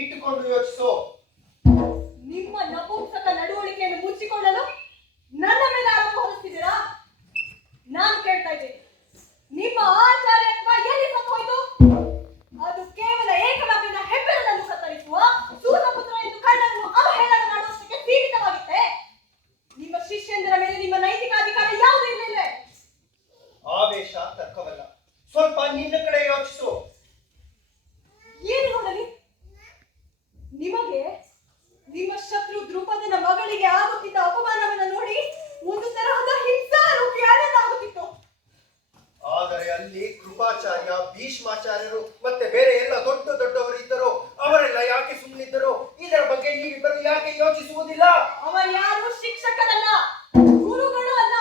ಇಟ್ಟುಕೊಂಡು ಯೋಚಿಸೋ. ನಿಮ್ಮ ನಪುಂಸಕ ನಡವಳಿಕೆಯನ್ನು ಮುಚ್ಚಿಕೊಳ್ಳಲು ನನ್ನ ಮೇಲೆ ಆರೋಪ ಹೊರಿಸ್ತಿದ್ದೀರಾ? ನಾನು ಕೇಳ್ತಾ ಇದ್ದೇನೆ, ನಿಮ್ಮ ಆಚಾರ್ಯತ್ವ ಎಲ್ಲಿ ಹೋಯ್ತು? ಅದು ಕೇವಲ ಏಕಲವ್ಯನ ಹೆಬ್ಬೆರಳನ್ನು ಕತ್ತರಿಸುವ ಸೂತಪುತ್ರ ಎಂದು ಕಣ್ಣನ್ನು ಅವಹೇಳನ ಮಾಡುವುದಕ್ಕೆ ಸೀಮಿತವಾಗಿತ್ತೆ. ನಿಮ್ಮ ಶಿಷ್ಯಂದರ ಮೇಲೆ ನಿಮ್ಮ ನೈತಿಕ ಅಧಿಕಾರ ಯಾವುದೂ ಇರಲಿಲ್ಲ. ಆವೇಶ ತರ್ಕವಲ್ಲ, ಸ್ವಲ್ಪ ನಿನ್ನ ಕಡೆ ಯೋಚಿಸು. ಏನು ನೋಡಲಿ? ನಿಮಗೆ ನಿಮ್ಮ ಶತ್ರು ದ್ರುಪದನ ಮಗಳಿಗೆ ಆಗುತ್ತಿದ್ದ ಅಪಮಾನವನ್ನು ನೋಡಿ ಒಂದು ತರಹದ ಹಿಂಸಾರೂಪಿ ಆಗುತ್ತಿತ್ತು. ಆದರೆ ಅಲ್ಲಿ ಕೃಪಾಚಾರ್ಯ, ಭೀಷ್ಮಾಚಾರ್ಯರು ಮತ್ತೆ ಬೇರೆ ಎಲ್ಲ ದೊಡ್ಡ ದೊಡ್ಡವರು ಇದ್ದರು. ಅವರೆಲ್ಲ ಯಾಕೆ ಸುಮ್ಮನಿದ್ದರು? ಇದರ ಬಗ್ಗೆ ನೀವಿಬ್ಬರು ಯಾಕೆ ಯೋಚಿಸುವುದಿಲ್ಲ? ಅವರು ಯಾರು ಶಿಕ್ಷಕರಲ್ಲ, ಗುರುಗಳು ಅಲ್ಲ.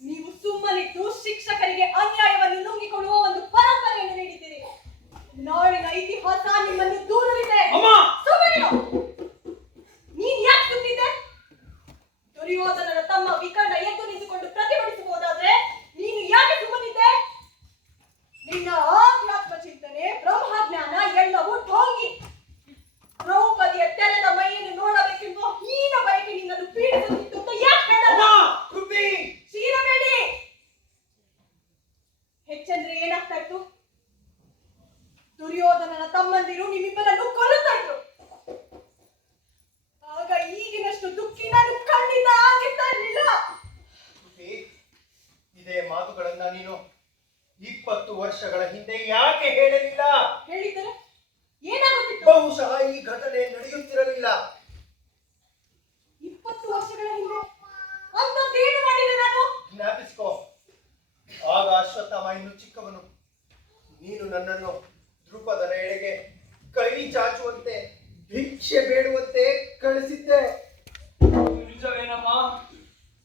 ನೀವು ಸುಮ್ಮನಿದ್ದು ಶಿಕ್ಷಕರಿಗೆ ಅನ್ಯಾಯವನ್ನು ನುಂಗಿಕೊಳ್ಳುವ ಒಂದು ಪರಂಪರೆಯನ್ನು ನೀಡಿದ್ದೀರಿ. ನಾಳಿನ ಇತಿಹಾಸ ನಿಮ್ಮನ್ನು ದೂರವಿದೆ. ನೀನ್ ಯಾಕೆ ಸುಮ್ಮನಿದ್ದೆ? ದುರ್ಯೋಧನನ ತಮ್ಮ ವಿಕರ್ಣ ಎದ್ದು ನಿಂತುಕೊಂಡು ಪ್ರತಿಭಟಿಸಬಹುದಾದ್ರೆ ನೀನು ಯಾಕೆ ಸುಮ್ಮನಿದ್ದೆ? ನಿನ್ನ ಆಧ್ಯಾತ್ಮ ಚಿಂತನೆ, ಬ್ರಹ್ಮಜ್ಞಾನ ಎಲ್ಲವೂ ಢೋಂಗಿ. ದ್ರೌಪದಿಯ ತೆರೆದ ಮೈಯನ್ನು ನೋಡಬೇಕೆಂಬ ಹೀನ ಬಯಕೆ ನಿನ್ನನ್ನು ಪೀಡಿಸುತ್ತಿತ್ತು ಅಂತ ಯಾಕೆ ಹೇಳಲ್ಲ? ಶೀಲಬೇಡಿ. ಹೆಚ್ಚಂದ್ರೆ ಏನಾಗ್ತಾ ಇತ್ತು? ದುರ್ಯೋಧನನ ತಮ್ಮಂದಿರು ನಿಮ್ಮಿಬ್ಬರನ್ನು ಕೊಲ್ಲುತ್ತಾ ಇದ್ರು. ಆಗ ಈಗಿನಷ್ಟು ದುಃಖಿ ನಾನು ಖಂಡಿತ ಆಗಿರ್ತಾ ಇರಲಿಲ್ಲ. ಇದೇ ಮಾತುಗಳನ್ನ ನೀನು 20 ವರ್ಷಗಳ ಹಿಂದೆ ಯಾಕೆ ಹೇಳಲಿಲ್ಲ? ಹೇಳಿದ್ದರೆ ಏನಾಗುತ್ತಿತ್ತು? ಬಹುಶಃ ಈ ಘಟನೆ ನಡೆಯುತ್ತಿರಲಿಲ್ಲ. 20 ವರ್ಷಗಳ ಹಿಂದೆ ಅಂತದ್ದೇನು ಮಾಡಿದೆ ನಾನು? ಜ್ಞಾಪಿಸ್ಕೋ. ಆಗ ಅಶ್ವತ್ಥಾಮ ಇನ್ನು ಚಿಕ್ಕವನು. ನೀನು ನನ್ನನ್ನು ದ್ರುಪದನ ಎಡೆಗೆ ಕೈ ಚಾಚುವಂತೆ, ಭಿಕ್ಷೆ ಬೇಡುವಂತೆ ಕಳಿಸಿದ್ದೆ. ನಿಜವೇನಮ್ಮ?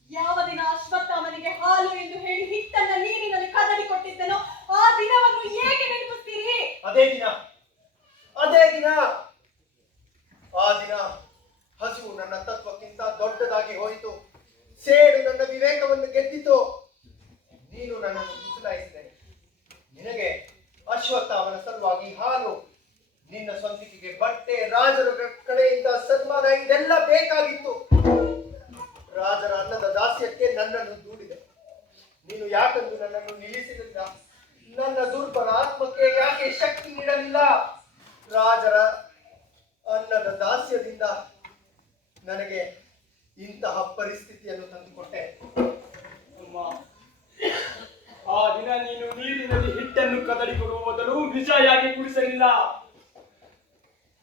ಯಾವ ದಿನ ಅಶ್ವತ್ಥಾಮನಿಗೆ ಹಾಲು ಎಂದು ಹೇಳಿ ಹಿಟ್ಟನ್ನ ನೀರಿನಲ್ಲಿ ಕದಡಿ ಕೊಟ್ಟಿದ್ದನೋ ಆ ದಿನವನ್ನು ಏಕೆ ನೆನಪಿಸ್ತೀರಿ? ಅದೇ ದಿನ ಆ ದಿನ ಹಸಿವು ನನ್ನ ತತ್ವಕ್ಕಿಂತ ದೊಡ್ಡದಾಗಿ ಹೋಯಿತು. ಸೇಡು ನನ್ನ ವಿವೇಕವನ್ನು ಗೆದ್ದಿತು. ನೀನು ನನ್ನನ್ನು ಮುಸಲಾಯಿಸಿದೆ. ನಿನಗೆ ಅಶ್ವತ್ಥಾಮನ ಸಲುವಾಗಿ ಹಾಲು, ನಿನ್ನ ಸ್ವಂತಿಕೆಗೆ ಬಟ್ಟೆ, ರಾಜರ ಕಡೆಯಿಂದ ಸನ್ಮಾನ, ಇದೆಲ್ಲ ಬೇಕಾಗಿತ್ತು. ರಾಜರ ಅನ್ನದ ದಾಸ್ಯಕ್ಕೆ ನನ್ನನ್ನು ದೂಡಿದೆ. ನೀನು ಯಾಕಂದು ನನ್ನನ್ನು ನಿಲ್ಲಿಸಲಿಲ್ಲ? ನನ್ನ ದುರ್ಬಲ ಆತ್ಮಕ್ಕೆ ಯಾಕೆ ಶಕ್ತಿ ನೀಡಲಿಲ್ಲ? ರಾಜರ ಅನ್ನದ ದಾಸ್ಯದಿಂದ ನನಗೆ ಇಂತಹ ಪರಿಸ್ಥಿತಿಯನ್ನು ತಂದುಕೊಟ್ಟೆ. ಅಮ್ಮ, ಆ ದಿನ ನೀನು ನೀರಿನಲ್ಲಿ ಹಿಟ್ಟನ್ನು ಕದಡಿ ಕೊಡುವ ಮೊದಲು ನಿಜ ಯಾಕೆ ಕುಡಿಸಲಿಲ್ಲ?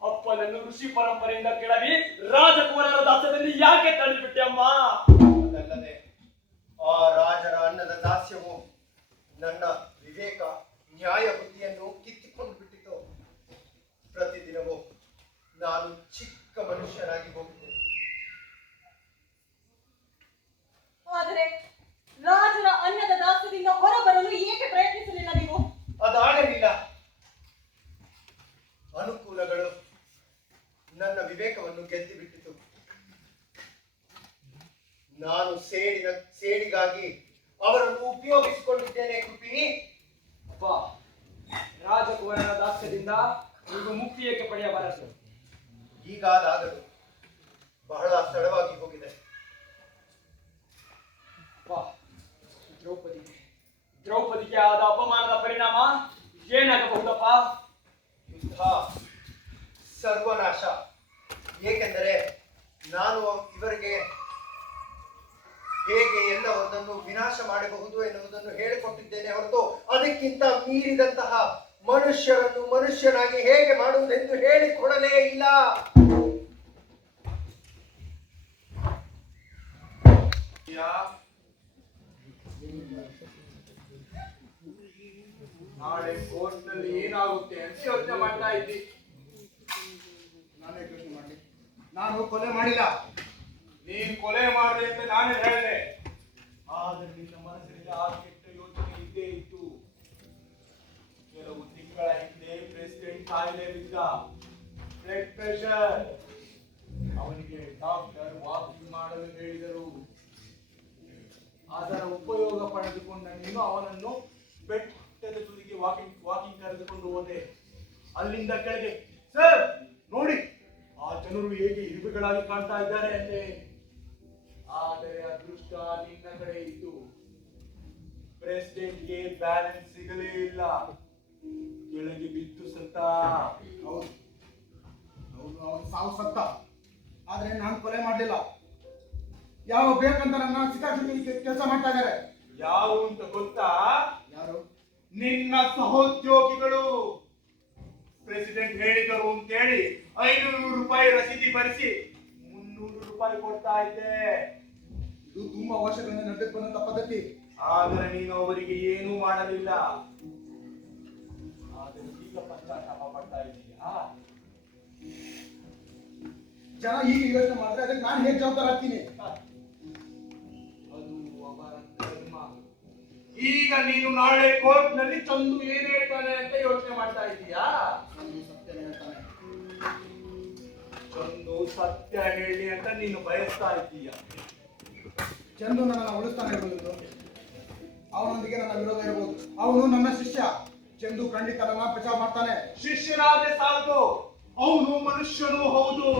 ಅಪ್ಪನನ್ನು ಋಷಿ ಪರಂಪರೆಯಿಂದ ಕೆಳಗೆ ರಾಜಕುಮಾರರ ದಾಸ್ಯದಲ್ಲಿ ಯಾಕೆ ತಳ್ಳಿಬಿಟ್ಟೆ ಅಮ್ಮ? ಅದಲ್ಲದೆ ಆ ರಾಜರ ಅನ್ನದ ದಾಸ್ಯವು ನನ್ನ ವಿವೇಕ, ನ್ಯಾಯ ಬುದ್ಧಿಯನ್ನು ಕಿತ್ತಿಕೊಂಡು ಬಿಟ್ಟಿತು. ಪ್ರತಿದಿನವೂ ನಾನು ಚಿಕ್ಕ ಮನುಷ್ಯನಾಗಿ ಹೋಗಿದ್ದೆ. ಆದರೆ ರಾಜರ ಅನ್ನದ ದಾಸ್ಯದಿಂದ ಹೊರಬರಲು ಏಕೆ ಪ್ರಯತ್ನಿಸಲಿಲ್ಲ ನೀವು? ಅದಾಗಲಿಲ್ಲ. ಅನುಕೂಲಗಳು ನನ್ನ ವಿವೇಕವನ್ನು ಗೆದ್ದು ಬಿಟ್ಟಿತು. ನಾನು ಸೇಡಿಗಾಗಿ ಅವರನ್ನು ಉಪಯೋಗಿಸಿಕೊಂಡಿದ್ದೇನೆ. ಕೃಪಿ, ಅಪ್ಪ, ರಾಜಕುಮಾರನ ದಾಸ್ಯದಿಂದ ನೀವು ಮುಕ್ತಿ ಏಕೆ ಪಡೆಯಬಾರದು? ಈಗಾದಾಗಲು ಬಹಳ ತಡವಾಗಿ ಹೋಗಿದೆ. ದ್ರೌಪದಿಗೆ ಆದ ಅಪಮಾನದ ಪರಿಣಾಮ ಏನಾಗಬಹುದಪ್ಪ? ಯುದ್ಧ, ಸರ್ವನಾಶ. ಏಕೆಂದರೆ ನಾನು ಇವರಿಗೆ ಹೇಗೆ ಎಲ್ಲವನ್ನೂ ವಿನಾಶ ಮಾಡಬಹುದು ಎನ್ನುವುದನ್ನು ಹೇಳಿಕೊಟ್ಟಿದ್ದೇನೆ ಹೊರತು ಅದಕ್ಕಿಂತ ಮೀರಿದಂತಹ ಮನುಷ್ಯರನ್ನು ಮನುಷ್ಯನಾಗಿ ಹೇಗೆ ಮಾಡುವುದೆಂದು ಹೇಳಿಕೊಡಲೇ ಇಲ್ಲ. ನಾಳೆ ಕೋರ್ಟ್ ನಲ್ಲಿ ಏನಾಗುತ್ತೆ ಅಂತ ಯೋಚನೆ ಮಾಡ್ತಾ ಇದ್ದಿ. ನಾನೇ ಯೋಚನೆ ಮಾಡಿ, ನಾನು ಕೊಲೆ ಮಾಡಿಲ್ಲ. ನೀನ್ ಕೊಲೆ ಮಾಡಿದೆ ಅಂತ ನಾನೇ ಹೇಳಿದೆ. ಆದ್ರೆ ನಿನ್ನ ಮನಸ್ಸಿನಲ್ಲಿ ಆ ಕೆಟ್ಟ ಯೋಚನೆ ಇದ್ದೇ ಇತ್ತು. ಕೆಲವು ತಿಂಗಳ ಹಿಂದೆ ಪ್ರೆಸಿಡೆಂಟ್ ಕಾಯಿಲೆ ಬಿದ್ದ, ಬ್ಲಡ್ ಪ್ರೆಷರ್. ಅವನಿಗೆ ಡಾಕ್ಟರ್ ವಾಕಿಂಗ್ ಮಾಡಲು ಹೇಳಿದರು. ಅದರ ಉಪಯೋಗ ಪಡೆದುಕೊಂಡ ನೀನು ಅವನನ್ನು ಬೆಟ್ಟದ ತುದಿಗೆ ವಾಕಿಂಗ್ ಕರೆದುಕೊಂಡು ಹೋದೆ. ಅಲ್ಲಿಂದ ಕೆಳಗೆ ಸರ್ ನೋಡಿ, ಆ ಜನರು ಹೇಗೆ ಇರುವೆಗಳಾಗಿ ಕಾಣ್ತಾ ಇದ್ದಾರೆ ಅಂತೆ. ಆದರೆ ಅದೃಷ್ಟ ನಿನ್ನ ಕಡೆ ಇತ್ತು. ಪ್ರೆಸಿಡೆಂಟ್ಗೆ ಬ್ಯಾಲೆನ್ಸ್ ಸಿಗಲೇ ಇಲ್ಲ, ಕೆಳಗೆ ಬಿದ್ದು ಸತ್ತ. ಹೌದು ಹೌದು, ಅವನು ಸಾವು ಸತ್ತ. ಆದ್ರೆ ನಾನು ಕೊಲೆ ಮಾಡಲಿಲ್ಲ. ಯಾವ ಬೇಕಂತ ನನ್ನ ಸಿಕ್ಕಾಕಿ ಕೆಲಸ ಮಾಡ್ತಾ ಇದ್ದಾರೆ. ಯಾವ ಅಂತ ಗೊತ್ತಾ? ಯಾರು? ನಿನ್ನ ಸಹೋದ್ಯೋಗಿಗಳು. ಪ್ರೆಸಿಡೆಂಟ್ ಹೇಳಿದರು ಅಂತೇಳಿ 500 ರೂಪಾಯಿ ರಸೀದಿ ಬರೆಸಿ 300 ರೂಪಾಯಿ ಕೊಡ್ತಾ ಇದ್ದೆ. ಇದು ತುಂಬಾ ವರ್ಷಗಳಿಂದ ನಡೆದು ಬಂದಂತ ಪದ್ಧತಿ. ಆದರೆ ನೀನು ಅವರಿಗೆ ಏನೂ ಮಾಡಲಿಲ್ಲ. ಆದರೆ ಈಗ ಪಶ್ಚಾತ್ತಾಪ ಪಡ್ತಾ ಇದ್ದೀಯಾ? ಜನ ಈಗ ಯೋಚನೆ ಮಾಡಿದ್ರೆ ಅದಕ್ಕೆ ನಾನು ಹೇಗೆ ಜವಾಬ್ದಾರ ಆಗ್ತೀನಿ? ಅದು ಅವರ ಧರ್ಮ. ಈಗ ನೀನು ನಾಳೆ ಕೋರ್ಟ್ ನಲ್ಲಿ ಚಂದು ಏನ್ ಹೇಳ್ತಾನೆ ಅಂತ ಯೋಚನೆ ಮಾಡ್ತಾ ಇದ್ದೀಯಾ? ನಾನು ಸತ್ಯನೇ ಹೇಳ್ತಾನೆ. ಚಂದು ಸತ್ಯ ಹೇಳಿ ಅಂತ ನೀನು ಬಯಸ್ತಾ ಇದ್ದೀಯ. ಚಂದು ನನ್ನ ಉಳಿಸ್ತಾನೆ ಇರ್ಬೋದು. ಅವನೊಂದಿಗೆ ನನ್ನ ವಿರೋಧ ಇರಬಹುದು. ಅವನು ನನ್ನ ಶಿಷ್ಯ. ಚಂದು ಖಂಡಿತ ನನ್ನ ಬಚಾವ್ ಮಾಡ್ತಾನೆ. ಶಿಷ್ಯನಾದ್ರೆ ಸಾಲದು, ಅವನು ಮನುಷ್ಯನೂ ಹೌದು.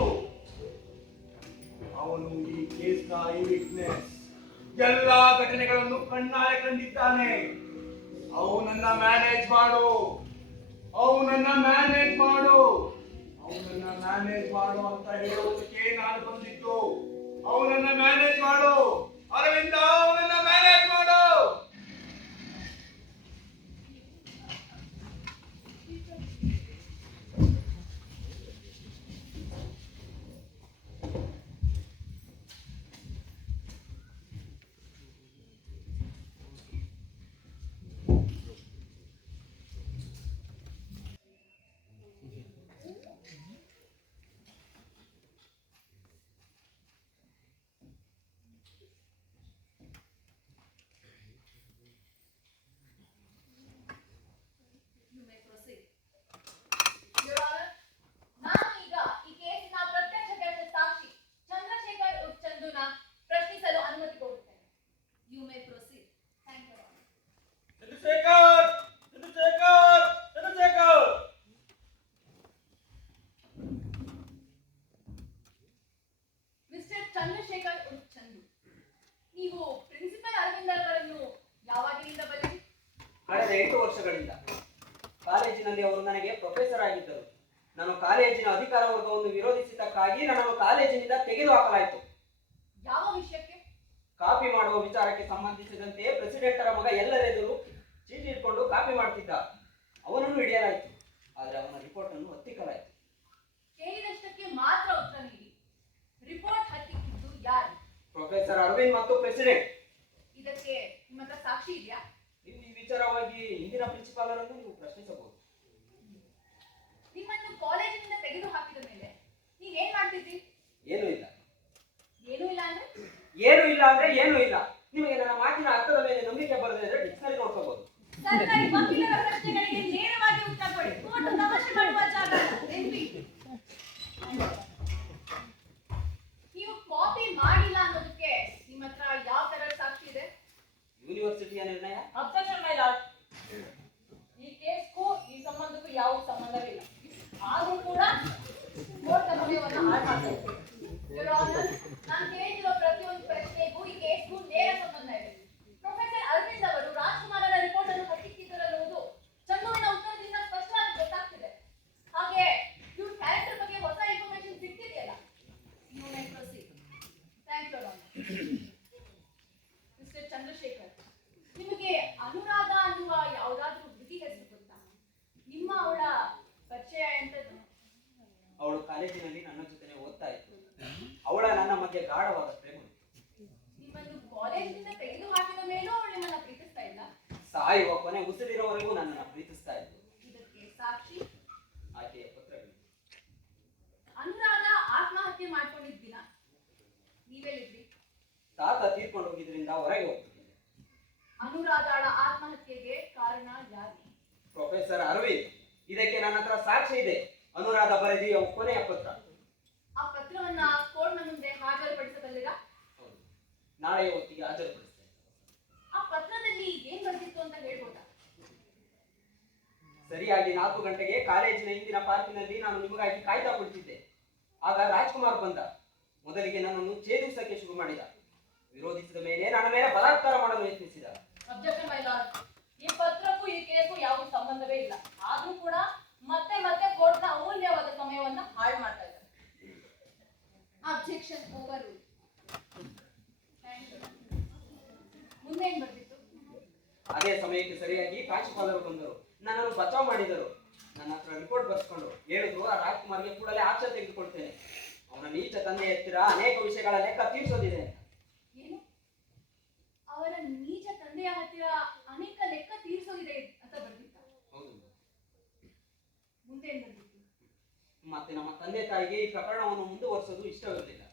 ಅವನು ಈ ಕೇಸ್ನ ಐ ವಿಟ್ನೆಸ್. ಎಲ್ಲಾ ಘಟನೆಗಳನ್ನು ಕಣ್ಣಾರೆ ಕಂಡಿದ್ದಾನೆ. ಅವನನ್ನ ಮ್ಯಾನೇಜ್ ಮಾಡು, ಅವನನ್ನ ಮ್ಯಾನೇಜ್ ಮಾಡು, ಅವನನ್ನ ಮ್ಯಾನೇಜ್ ಮಾಡು ಅಂತ ಹೇಳೋದಕ್ಕೆ ನಾನು ಬಂದಿದ್ದು. ಅವನನ್ನ ಮ್ಯಾನೇಜ್ ಮಾಡು ಅರವಿಂದ, ಅವನನ್ನ ಮ್ಯಾನೇಜ್ ಮಾಡು. You may proceed. Your Honor, ನಾನು ಈಗ ಈ ಕೇಸಿನ ಪ್ರತ್ಯಕ್ಷದರ್ಶಿ ಸಾಕ್ಷಿ ಚಂದ್ರಶೇಖರ್ ಉರ್ಫ್ ಚಂದುನ ಪ್ರಶ್ನಿಸಲು ಅನುಮತಿ ಕೋರುತ್ತೇನೆ. You may proceed. Thank you, Your Honor. Chandrashekhar, Chandrashekhar, Chandrashekhar. Mister Chandrashekhar ಉರ್ಫ್ ಚಂದು, ನೀವು ಪ್ರಿನ್ಸಿಪಲ್ ಅರವಿಂದ್ ಅವರನ್ನು ಯಾವಾಗಿನಿಂದ ಬಲ್ಲಿರಿ? ಕಳೆದ 8 ವರ್ಷಗಳಿಂದ. ಕಾಲೇಜಿನಲ್ಲಿ ಅವರು ನನಗೆ ಪ್ರೊಫೆಸರ್ ಆಗಿದ್ದರು. ನಾನು ಕಾಲೇಜಿನ ಅಧಿಕಾರ ವರ್ಗವನ್ನು ವಿರೋಧಿಸಿದ್ದಕ್ಕಾಗಿ ನನ್ನನ್ನು ಕಾಲೇಜಿನಿಂದ ತೆಗೆದುಹಾಕಲಾಯಿತು. ಯಾವ ವಿಷಯಕ್ಕೆ? ಕಾಪಿ ಮಾಡುವ ವಿಚಾರಕ್ಕೆ ಸಂಬಂಧಿಸಿದಂತೆ ಪ್ರೆಸಿಡೆಂಟರ ಮಗ ಎಲ್ಲರೆದುರು ಚೀಟಿ ಇಟ್ಕೊಂಡು ಕಾಪಿ ಮಾಡ್ತಿದ್ದ. ಅವನನ್ನು ಹಿಡಿಯಲಾಯಿತು. ಆದರೆ ಅವನ ರಿಪೋರ್ಟ್ ಅನ್ನು ಹತ್ತಿಕ್ಕಲಾಯಿತು. ಕೇಳಿದಷ್ಟಕ್ಕೆ ಮಾತ್ರ ಉತ್ತರ ನೀಡಿ. ರಿಪೋರ್ಟ್ ಹತ್ತಿಕ್ಕಿದ್ದು ಯಾರು? ಪ್ರೊಫೆಸರ್ ಅರವಿಂದ್ ಮತ್ತು ಪ್ರೆಸಿಡೆಂಟ್. ಇದಕ್ಕೆ ನಿಮ್ಮ ಹತ್ರ ಸಾಕ್ಷಿ ಇದೆಯಾ? ನೀವು ಈ ವಿಚಾರವಾಗಿ ಹಿಂದಿನ ಪ್ರಿನ್ಸಿಪಾಲರನ್ನು ನೀವು ಪ್ರಶ್ನಿಸಬಹುದು. ನಿಮ್ಮನ್ನು ಕಾಲೇಜಿನಿಂದ ತೆಗೆದು ಹಾಕಿದ ಮೇಲೆ ನೀವೇನ್ ಮಾಡ್ತಿದ್ರಿ? ಏನೂ ಇಲ್ಲ. ಏನೂ ಇಲ್ಲ ಅಂದ್ರೆ? ಏನೂ ಇಲ್ಲ ಅಂದ್ರೆ ಏನೂ ಇಲ್ಲ. ನಿಮಗೆ ನನ್ನ ಮಾತಿನ ಅರ್ಥದ ಮೇಲೆ ನಂಬಿಕೆ ಬರದೇ ಇದ್ರೆ ಡಿಕ್ಷನರಿ ನೋಡ್ಕೋಬಹುದು. ಸರ್ಕಾರಿ ವಕೀಲರ ಪ್ರಶ್ನೆಗಳಿಗೆ ನೇರವಾಗಿ ಉತ್ತರ ಕೊಡಿ. ಕೋರ್ಟ್ ತಮಾಷೆ ಮಾಡುವ ಜಾಗ ಅಲ್ಲ. ನೆನ್ಪಿ. ನೀವು ಕಾಪಿ ಮಾಡಿಲ್ಲ ಅನ್ನೋದಕ್ಕೆ ನಿಮ್ಮ ಹತ್ರ ಯಾವ ತರ ಸಾಕ್ಷಿ ಇದೆ? ಯೂನಿವರ್ಸಿಟಿಯ ನಿರ್ಣಯ. Objection my lord. ಈ ಕೇಸ್ಗೂ ಈ ಸಂಬಂಧಕ್ಕೂ ಯಾವ ಸಂಬಂಧವಿಲ್ಲ. ಆದ್ರೂ ಕೂಡ ಕೋರ್ಟ್ ಸಮಯವನ್ನು ಹಾಳು ಮಾಡ್ತಾ ಇದ್ದೀವಿ. Your Honor, ನಾನು ಕೇಳಿರೋ ಪ್ರತಿಯೊಂದು ಪ್ರಶ್ನೆಗೂ ಈ ಕೇಸ್ಗೂ ನೇರ ಸಂಬಂಧ ಇದೆ. ಪ್ರೊಫೆಸರ್ ಅರವಿಂದ್ ಅವರು ರಾಜ್ಕುಮಾರನ ರಿಪೋರ್ಟ್ ಅನ್ನು ಹತ್ತಿಕ್ಕಿದ್ದರನ್ನುವುದು ಚಂದುವಿನ ಉತ್ತರದಿಂದ ಸ್ಪಷ್ಟವಾಗಿ ಗೊತ್ತಾಗ್ತಿದೆ. ಹಾಗೆ ಇವ್ರ ಕ್ಯಾರೆಕ್ಟರ್ ಬಗ್ಗೆ ಹೊಸ ಇನ್ಫಾರ್ಮೇಶನ್ ಸಿಗ್ತಿದೆಯಲ್ಲ. You may proceed. Thank you, Your Honor. Mister Chandrashekhar, ನಿಮಗೆ ಅನುರಾಧ ಅನ್ನುವ ಯಾವುದಾದ್ರೂ ಹುಡುಗಿ ಹೆಸರು ಗೊತ್ತಾ? ನಿಮ್ಮ ಅವಳ ಪರಿಚಯ ಎಂತದ್ದು? ಅವಳು ಕಾಲೇಜಿನಲ್ಲಿ ನನ್ನ ಜೊತೆನೆ ಓದ್ತಾ ಇತ್ತು. ಅವಳ ನನ್ನ ಮಧ್ಯೆ ಗಾಢವಾದ ಪ್ರೇಮ. ನಿಮ್ಮನ್ನು ಕಾಲೇಜಿನಿಂದ ತೆಗೆದು ಹಾಕಿದ ಮೇಲೂ ಅವಳು ನಿಮ್ಮನ್ನ ಪ್ರೀತಿಸ್ತಾ ಇಲ್ಲ? ಸಾಯುವ ಕೊನೆ ಉಸಿರಿರೋವರೆಗೂ ನನ್ನನ್ನು ಪ್ರೀತಿಸ್ತಾ ಇತ್ತು. ಇದಕ್ಕೆ ಸಾಕ್ಷಿ ಆಕೆಯ ಪತ್ರಗಳು. ಅನುರಾಧ ಆತ್ಮಹತ್ಯೆ ಮಾಡ್ಕೊಂಡಿದ್ದ ದಿನ ನೀವೆಲ್ಲಿದ್ರಿ? ತಾತ ತೀರ್ಕೊಂಡು ಹೋಗಿದ್ರಿಂದ ಹೊರಗೆ ಹೋಗ್ತಿದ್ದೆ. ಅನುರಾಧಳ ಆತ್ಮಹತ್ಯೆಗೆ ಕಾರಣ ಯಾರು? ಪ್ರೊಫೆಸರ್ ಅರವಿಂದ್. ಇದಕ್ಕೆ ನನ್ನ ಹತ್ರ ಸಾಕ್ಷಿ ಇದೆ. ಅನುರಾಧ ಬರೆದಿಯ ಕೊನೆಯ ಪತ್ರ. ಆ ಪತ್ರವನ್ನ ಕೋರ್ಟ್ನ ಮುಂದೆ ಹಾಜರುಪಡಿಸಬಲ್ಲಿರಾ? ಹೌದು, ನಾಳೆಯ ಹೊತ್ತಿಗೆ ಹಾಜರುಪಡಿಸ್ತೇನೆ. ಆ ಪತ್ರದಲ್ಲಿ ಏನ್ ಬರೆದಿತ್ತು ಅಂತ ಹೇಳ್ಬೋದಾ? ಸರಿಯಾಗಿ 4 ಗಂಟೆಗೆ ಕಾಲೇಜಿನ ಹಿಂದಿನ ಪಾರ್ಕಿನಲ್ಲಿ ನಾನು ನಿಮಗಾಗಿ ಕಾಯ್ತಾ ಕುಳಿತಿದ್ದೆ. ಆಗ ರಾಜ್ಕುಮಾರ್ ಬಂದ. ಮೊದಲಿಗೆ ನನ್ನನ್ನು ಛೇದಿಸಕ್ಕೆ ಶುರು ಮಾಡಿದ. ವಿರೋಧಿಸಿದ ಮೇಲೆ ನನ್ನ ಮೇಲೆ ಬಲಾತ್ಕಾರ ಮಾಡಲು ಯತ್ನಿಸಿದ. Objection my lord. ಈ ಪತ್ರಕ್ಕೂ ಈ ಕೇಸ್ಗೂ ಯಾವ ಸಂಬಂಧವೇ ಇಲ್ಲ. ಆದ್ರೂ ಕೂಡ ಮತ್ತೆ ಮತ್ತೆ ಕೋರ್ಟ್ನ ಅಮೂಲ್ಯವಾದ ಸಮಯವನ್ನ ಹಾಳು ಮಾಡ್ತಾ ಇದ್ದಾರೆ. Objection over. ಮುಂದೆ ಏನ್ ಬರ್ತಿತ್ತು? ಅದೇ ಸಮಯಕ್ಕೆ ಸರಿಯಾಗಿ ಪ್ರಾಂಶುಪಾಲರು ಬಂದರು. ನನ್ನನ್ನು ಬಚಾವ್ ಮಾಡಿದರು. ನನ್ನ ಹತ್ರ ರಿಪೋರ್ಟ್ ಬರ್ಸ್ಕೊಂಡು ಹೇಳಿದ್ರು, ಆ ರಾಜ್ಕುಮಾರ್ಗೆ ಕೂಡಲೇ ಆಕ್ಷನ್ ತೆಗೆದುಕೊಳ್ತೇನೆ. ಅವನ ನೀಚ ತಂದೆ ಹತ್ತಿರ ಅನೇಕ ವಿಷಯಗಳ ಲೆಕ್ಕ ತೀರಿಸೋದಿದೆ. ಏನು? ಅವರ ನೀಚ ತಂದೆಯ ಹತ್ತಿರ ಅನೇಕ ಲೆಕ್ಕ ತೀರಿಸೋದಿದೆ ಅಂತ ಬರ್ತಿತ್ತ? ಹೌದು. ಮುಂದೆ ಏನ್ ಬರ್ತಿತ್ತು? ಮತ್ತೆ ನಮ್ಮ ತಂದೆ ತಾಯಿಗೆ ಈ ಪ್ರಕರಣವನ್ನು ಮುಂದುವರಿಸೋದು ಇಷ್ಟವಿರಲಿಲ್ಲ.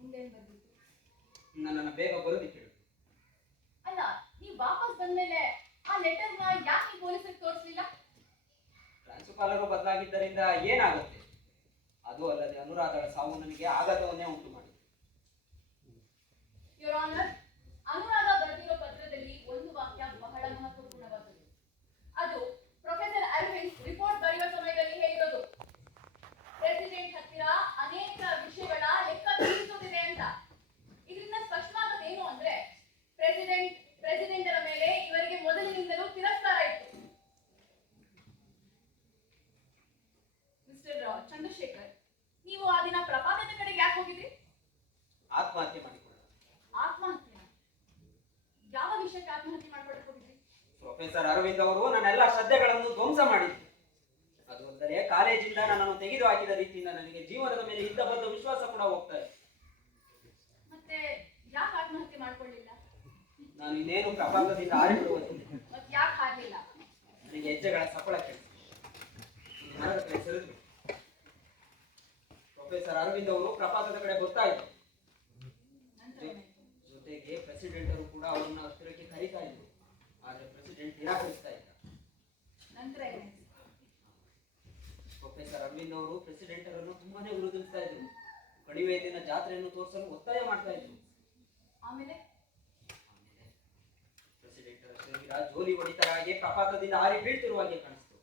ಮುಂದೆ ಏನ್ ಬರ್ತಿತ್ತು? ನನ್ನನ್ನು ಬೇಗ ಬರೋದಿಕ್ಕೆ ಹೇಳಿದ್ರು. ಅಲ್ಲ, ನೀವ್ ವಾಪಸ್ ಬಂದ್ಮೇಲೆ ಆ ಲೆಟರ್ನ ಯಾಕೆ ಪೊಲೀಸರಿಗೆ ತೋರಿಸಲಿಲ್ಲ? ಪ್ರಾಂಶುಪಾಲರು ಬದಲಾಗಿದ್ದರಿಂದ ಏನಾಗುತ್ತೆ? ಅದು ಅಲ್ಲದೆ ಅನುರಾಧಳ ಸಾವು ನನಗೆ ಆಘಾತವನ್ನೇ ಉಂಟು ಮಾಡಿದೆ. ಯುವರ್ ಆನರ್, ಅನುರಾಧ ಬರೆದಿರೋ ಪತ್ರದಲ್ಲಿ ಒಂದು ವಾಕ್ಯ ಬಹಳ ಮಹತ್ವಪೂರ್ಣವಾದದ್ದು. ಅದು ಪ್ರೊಫೆಸರ್ ಅರವಿಂದ್ ರಿಪೋರ್ಟ್ ಬರೆಯುವ ಸಮಯದಲ್ಲಿ ಹೇಳಿರೋದು, ಪ್ರೆಸಿಡೆಂಟ್ ಹತ್ತಿರ ಅನೇಕ ವಿಷಯಗಳ ಲೆಕ್ಕ ತೀರಿಸೋದಿದೆ ಅಂತ. ಇದರಿಂದ ಸ್ಪಷ್ಟವಾದದ್ದೇನು ಅಂದ್ರೆ ಪ್ರೆಸಿಡೆಂಟರ ಮೇಲೆ ಇವರಿಗೆ ಮೊದಲಿನಿಂದಲೂ ತಿರಸ್ಕಾರ ಇತ್ತು. ಮಿಸ್ಟರ್ ಚಂದ್ರಶೇಖರ್, ನೀವು ಆ ದಿನ ಪ್ರಪಾತದ ಕಡೆಗೆ ಯಾಕೆ ಹೋಗಿದ್ರಿ? ಆತ್ಮಹತ್ಯೆ ಮಾಡಿಕೊಳ್ಳ. ಆತ್ಮಹತ್ಯೆ? ಯಾವ ವಿಷಯಕ್ಕೆ ಆತ್ಮಹತ್ಯೆ ಮಾಡ್ಕೊಳಕ್ ಹೋಗಿದ್ರಿ? ಪ್ರೊಫೆಸರ್ ಅರವಿಂದ್ ಅವರು ನನ್ನೆಲ್ಲ ಶ್ರದ್ಧೆಗಳನ್ನು ಧ್ವಂಸ ಮಾಡಿದ್ರು. ಅದು ಅಲ್ಲದೆ ಕಾಲೇಜಿಂದ ನನ್ನನ್ನು ತೆಗೆದು ಹಾಕಿದ ರೀತಿಯಿಂದ ನನಗೆ ಜೀವನದ ಮೇಲೆ ಇದ್ದ ಬಂದ ವಿಶ್ವಾಸ ಕೂಡ ಹೋಗ್ತಾ ಇದೆ. ಮತ್ತೆ ಯಾಕೆ ಆತ್ಮಹತ್ಯೆ ಮಾಡ್ಕೊಳ್ಳಿಲ್ಲ? ನಾನು ಇನ್ನೇನು ಪ್ರಪಂಚದಿಂದ ಹಾರಿಬಿಡುವುದಿಲ್ಲ. ಮತ್ತೆ ಯಾಕೆ ಹಾರ್ಲಿಲ್ಲ? ನನಗೆ ಹೆಜ್ಜೆಗಳ ಸಫಳ ಕೇಳಿಸಿ ಮರದ ಕಡೆ ಸರಿದ್ರು. ಪ್ರೊಫೆಸರ್ ಅರವಿಂದ್ ಅವರು ಪ್ರಪಾತದ ಕಡೆ ಬರ್ತಾ ಇದ್ರು. ನಂತರ ಏನಾಯ್ತು? ಜೊತೆಗೆ ಪ್ರೆಸಿಡೆಂಟರು ಕೂಡ ಅವರನ್ನ ಹತ್ತಿರಕ್ಕೆ ಕರೀತಾ ಇದ್ರು. ಆದ್ರೆ ಪ್ರೆಸಿಡೆಂಟ್ ನಿರಾಕರಿಸ್ತಾ ಇದ್ದ. ನಂತರ ಏನಾಯ್ತು? ಪ್ರೊಫೆಸರ್ ಅರವಿಂದ್ ಅವರು ಪ್ರೆಸಿಡೆಂಟರನ್ನು ತುಂಬಾನೇ ವಿರೋಧಿಸ್ತಾ ಇದ್ರು. ಕಡಿಮೆ ದಿನ ಜಾತ್ರೆಯನ್ನು ತೋರಿಸಲು ಒತ್ತಾಯ ಮಾಡ್ತಾ ಇದ್ರು. ಆಮೇಲೆ ಪ್ರೆಸಿಡೆಂಟರ ಶರೀರ ಜೋಲಿ ಹೊಡಿತಾ ಹಾಗೆ ಪ್ರಪಾತದಿಂದ ಹಾರಿ ಬೀಳ್ತಿರುವ ಹಾಗೆ ಕಾಣಿಸ್ತು.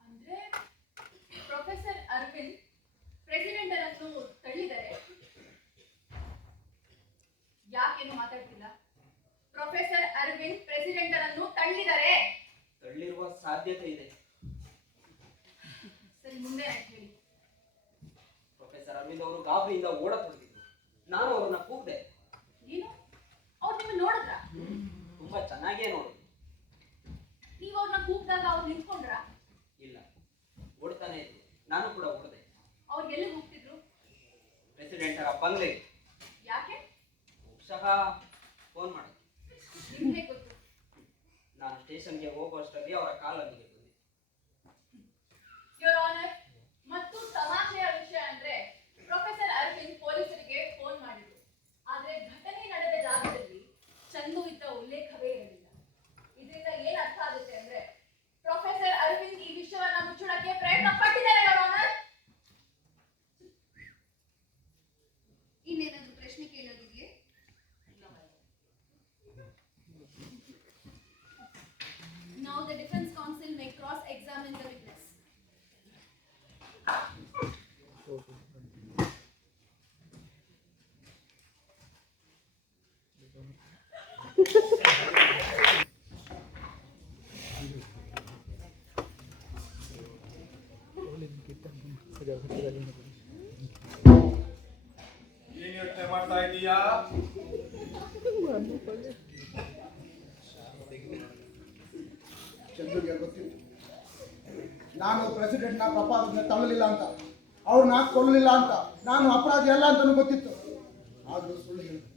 ಅಂದ್ರೆ ಪ್ರೊಫೆಸರ್ ಅರವಿಂದ್ ಪ್ರೆಸಿಡೆಂಟರನ್ನು ತಳ್ಳಿದರೆ? ಯಾಕೇನು ಮಾತಾಡ್ತಿಲ್ಲ? ಪ್ರೊಫೆಸರ್ ಅರವಿಂದ್ ಪ್ರೆಸಿಡೆಂಟರನ್ನು ತಳ್ಳಿದರೆ? ತಳ್ಳಿರುವ ಸಾಧ್ಯತೆ ಇದೆ. ಸರಿ, ಮುಂದೆ ಹೇಳಿ. ಪ್ರೊಫೆಸರ್ ಅರವಿಂದ್ ಅವರು ಗಾಬರಿಯಿಂದ ಓಡತೊಡಗಿದ್ರು. ನಾನು ಅವರನ್ನ ಕೂಗ್ದೆ. ಏನು? ಅವ್ರು ನಿಮ್ಮನ್ನ ನೋಡಿದ್ರ? ತುಂಬಾ ಚೆನ್ನಾಗೇ ನೋಡಿದ್ರು. ನೀವು ಅವ್ರನ್ನ ಕೂಗ್ದಾಗ ಅವ್ರು ನಿಂತ್ಕೊಂಡ್ರ? ಇಲ್ಲ, ಓಡ್ತಾನೆ ಇದ್ರು. ನಾನು ಕೂಡ ಓಡಿದೆ. ಅವ್ರು ಎಲ್ಲಿಗೆ ಹೋಗ್ತಿದ್ರು? ಪ್ರೆಸಿಡೆಂಟರ ಬಂಗ್ಲೆಗೆ. ಯಾಕೆ? ಬಹುಶಃ ಫೋನ್ ಮಾಡಿ. ನಿಮ್ಗೆ ಗೊತ್ತು? ನಾನು ಸ್ಟೇಷನ್ಗೆ ಹೋಗುವಷ್ಟರಲ್ಲಿ ಅವರ ಕಾಲ್ ಅಲ್ಲಿಗೆ ಬಂದಿದೆ. ಯುವರ್ ಆನರ್, ಮತ್ತು ತಮಾಷೆಯ ವಿಷಯ ಅಂದ್ರೆ ಪ್ರೊಫೆಸರ್ ಅರವಿಂದ್ ಪೊಲೀಸರಿಗೆ ಫೋನ್ ಮಾಡಿದ್ರು. ಆದ್ರೆ ಘಟನೆ ನಡೆದ ಜಾಗದಲ್ಲಿ ಚಂದು ಇದ್ದ ಉಲ್ಲೇಖವೇ ಇರಲಿಲ್ಲ. ಇದರಿಂದ ಏನ್ ಅರ್ಥ ಆಗುತ್ತೆ ಅಂದ್ರೆ ಪ್ರೊಫೆಸರ್ ಅರವಿಂದ್ ಈ ವಿಷಯವನ್ನ ಮುಚ್ಚುಳಕ್ಕೆ ಪ್ರಯತ್ನ ಪಟ್ಟಿದ್ದಾರೆ. ಯುವರ್ ಆನರ್, ಇನ್ನೇನಾದ್ರೂ ಪ್ರಶ್ನೆ ಕೇಳೋದಿದೆಯೇ? Now the defense counsel may cross-examine the witness. ಏನ್ ಯೋಚನೆ ಮಾಡ್ತಾ ಇದೀಯಾ? ಚಂದ್ರುಗೆ ಗೊತ್ತಿತ್ತು ನಾನು ಪ್ರೆಸಿಡೆಂಟ್ನ ಪ್ರಪಾತದಿಂದ ತಳ್ಳಲಿಲ್ಲ ಅಂತ, ಅವ್ರನ್ನ ಕೊಲ್ಲಲಿಲ್ಲ ಅಂತ, ನಾನು ಅಪರಾಧಿ ಅಲ್ಲ ಅಂತನೂ ಗೊತ್ತಿತ್ತು. ಆದ್ರೂ ಸುಳ್ಳು ಹೇಳಿದ್ರು.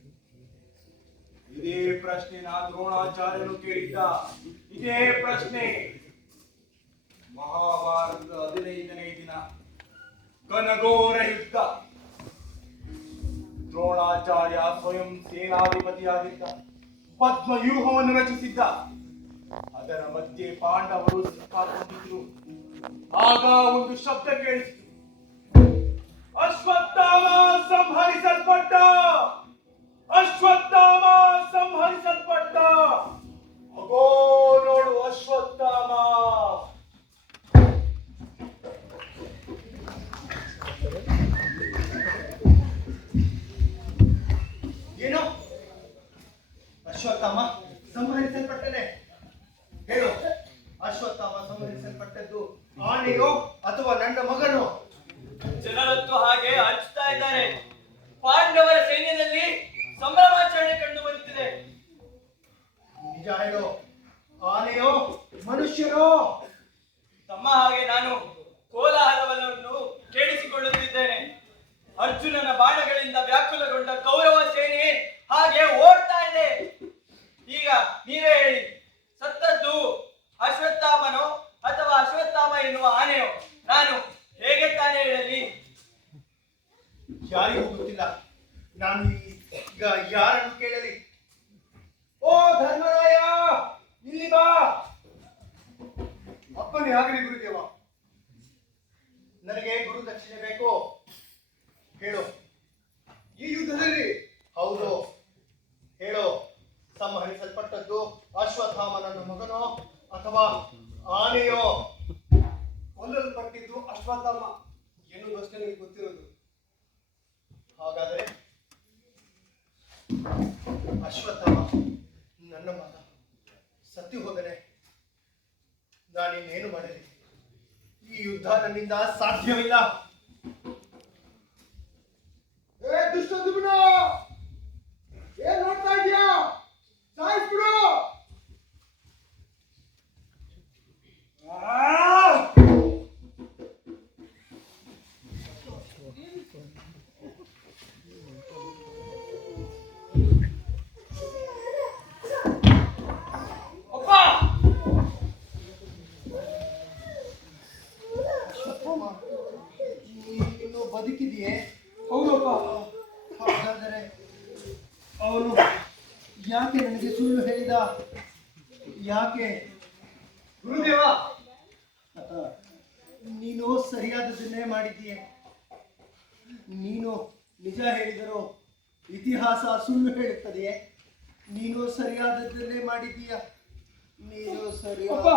ಇದೇ ಪ್ರಶ್ನೆ ನಾ ದ್ರೋಣಾಚಾರ್ಯನು ಕೇಳಿದ್ದ. ಇದೇ ಪ್ರಶ್ನೆ. ಮಹಾಭಾರತದ 15ನೇ ದಿನ ಘನಘೋರ ಯುದ್ಧ. ದ್ರೋಣಾಚಾರ್ಯ ಸ್ವಯಂ ಸೇನಾಧಿಪತಿಯಾಗಿದ್ದ. ಪದ್ಮವ್ಯೂಹವನ್ನು ರಚಿಸಿದ್ದ. ಅದರ ಮಧ್ಯೆ ಪಾಂಡವರು ಸಿಕ್ಕಾಕೊಂಡಿದ್ರು. ಆಗ ಒಂದು ಶಬ್ದ ಕೇಳಿಸಿತು. ಅಶ್ವತ್ಥಾಮ ಸಂಹರಿಸಲ್ಪಟ್ಟ! ಅಶ್ವತ್ಥಾಮ ಸಂಹರಿಸಲ್ಪಟ್ಟ! ಅಗೋ ನೋಡು ಅಶ್ವತ್ಥಾಮ. ಏನು ಅಶ್ವತ್ಥಾಮ ಸಂಹರಿಸಲ್ಪಟ್ಟನೆ? ಹೇಳು, ಅಶ್ವತ್ಥಾಮ ಸಂಹರಿಸಲ್ಪಟ್ಟದ್ದು ಆನೆಯೋ ಅಥವಾ ನನ್ನ ಮಗನೋ? ಜನರತ್ತು ಹಾಗೆ ಹಂಚ್ತಾ ಇದ್ದಾರೆ. ಪಾಂಡವರ ಸೈನ್ಯದಲ್ಲಿ ಸಂಭ್ರಮಾಚರಣೆ ಕಂಡು ಬರುತ್ತಿದೆ. ನಿಜ ಹೇಳು, ಆನೆಯೋ ಮನುಷ್ಯರೋ? ತಮ್ಮ ಹಾಗೆ ನಾನು ಕೋಲಾಹಲವನ್ನು ಕೇಳಿಸಿಕೊಳ್ಳುತ್ತಿದ್ದೇನೆ. ಅರ್ಜುನನ ಬಾಣಗಳಿಂದ ವ್ಯಾಕುಲಗೊಂಡ ಕೌರವ ಸೇನೆ ಹಾಗೆ ಓಡ್ತಾ ಇದೆ. ಈಗ ನೀವೇ ಹೇಳಿ, ಸತ್ತದ್ದು ಅಶ್ವತ್ಥಾಮನೋ ಅಥವಾ ಅಶ್ವತ್ಥಾಮ ಎನ್ನುವ ಆನೆಯೋ? ನಾನು ಹೇಗೆ ತಾನೇ ಹೇಳಲಿ? ಯಾರಿಗೂ ಗೊತ್ತಿಲ್ಲ. ನಾನು ಈಗ ಯಾರನ್ನು ಕೇಳಲಿ? ಓ ಧರ್ಮರಾಯ, ಇಲ್ಲಿ ಬಾ. ಅಪ್ಪನೇ ಆಗಲಿ ಗುರುದೇವ. ನನಗೆ ಗುರು ದಕ್ಷಿಣೆ ಬೇಕು. ಹೇಳು. ಈ ಯುದ್ಧದಲ್ಲಿ? ಹೌದು, ಹೇಳು. ಸಂಹರಿಸಲ್ಪಟ್ಟದ್ದು ಅಶ್ವತ್ಥಾಮನನ್ನ ಮಗನೋ ಅಥವಾ ಆನೆಯೋ? ಕೊಲ್ಲಲ್ಪಟ್ಟಿದ್ದು ಅಶ್ವತ್ಥಾಮ ಎನ್ನುವುದಷ್ಟೇ ನಿಮಗೆ ಗೊತ್ತಿರೋದು. ಹಾಗಾದರೆ ಅಶ್ವತ್ಥಾಮ ನನ್ನ ಮಗ ಸತ್ತಿ ಹೋದರೆ ನಾನಿನ್ನೇನು ಮಾಡಲಿ? ಈ ಯುದ್ಧ ನನ್ನಿಂದ ಸಾಧ್ಯವಿಲ್ಲ. ಏ ದುಷ್ಟದ್ಯುಮ್ನ, ಏನ್ ನೋಡ್ತಾ ಇದೀಯಾ? ಸಾಯಿಸ್ಬಿಡು. ಅಶ್ವತ್ಥಾಮ, ನೀನು ಬದುಕಿದೆಯೇ? ಹೌದಪ್ಪ. ಹಾಗಾದರೆ ಅವನು ಯಾಕೆ ನನಗೆ ಸುಳ್ಳು ಹೇಳಿದ? ಯಾಕೆ? ಗುರುದೇವ, ನೀನು ಸರಿಯಾದದನ್ನೇ ಮಾಡಿದ್ದೀಯೆ. ನೀನು ನಿಜ ಹೇಳಿದರೂ ಇತಿಹಾಸ ಸುಳ್ಳು ಹೇಳುತ್ತದೆಯೇ? ನೀನು ಸರಿಯಾದದ್ದನ್ನೇ ಮಾಡಿದ್ದೀಯ. ನೀನು ಅಪ್ಪ ಸರಿಯಾದ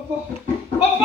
ಅಪ್ಪ ಅಪ್ಪ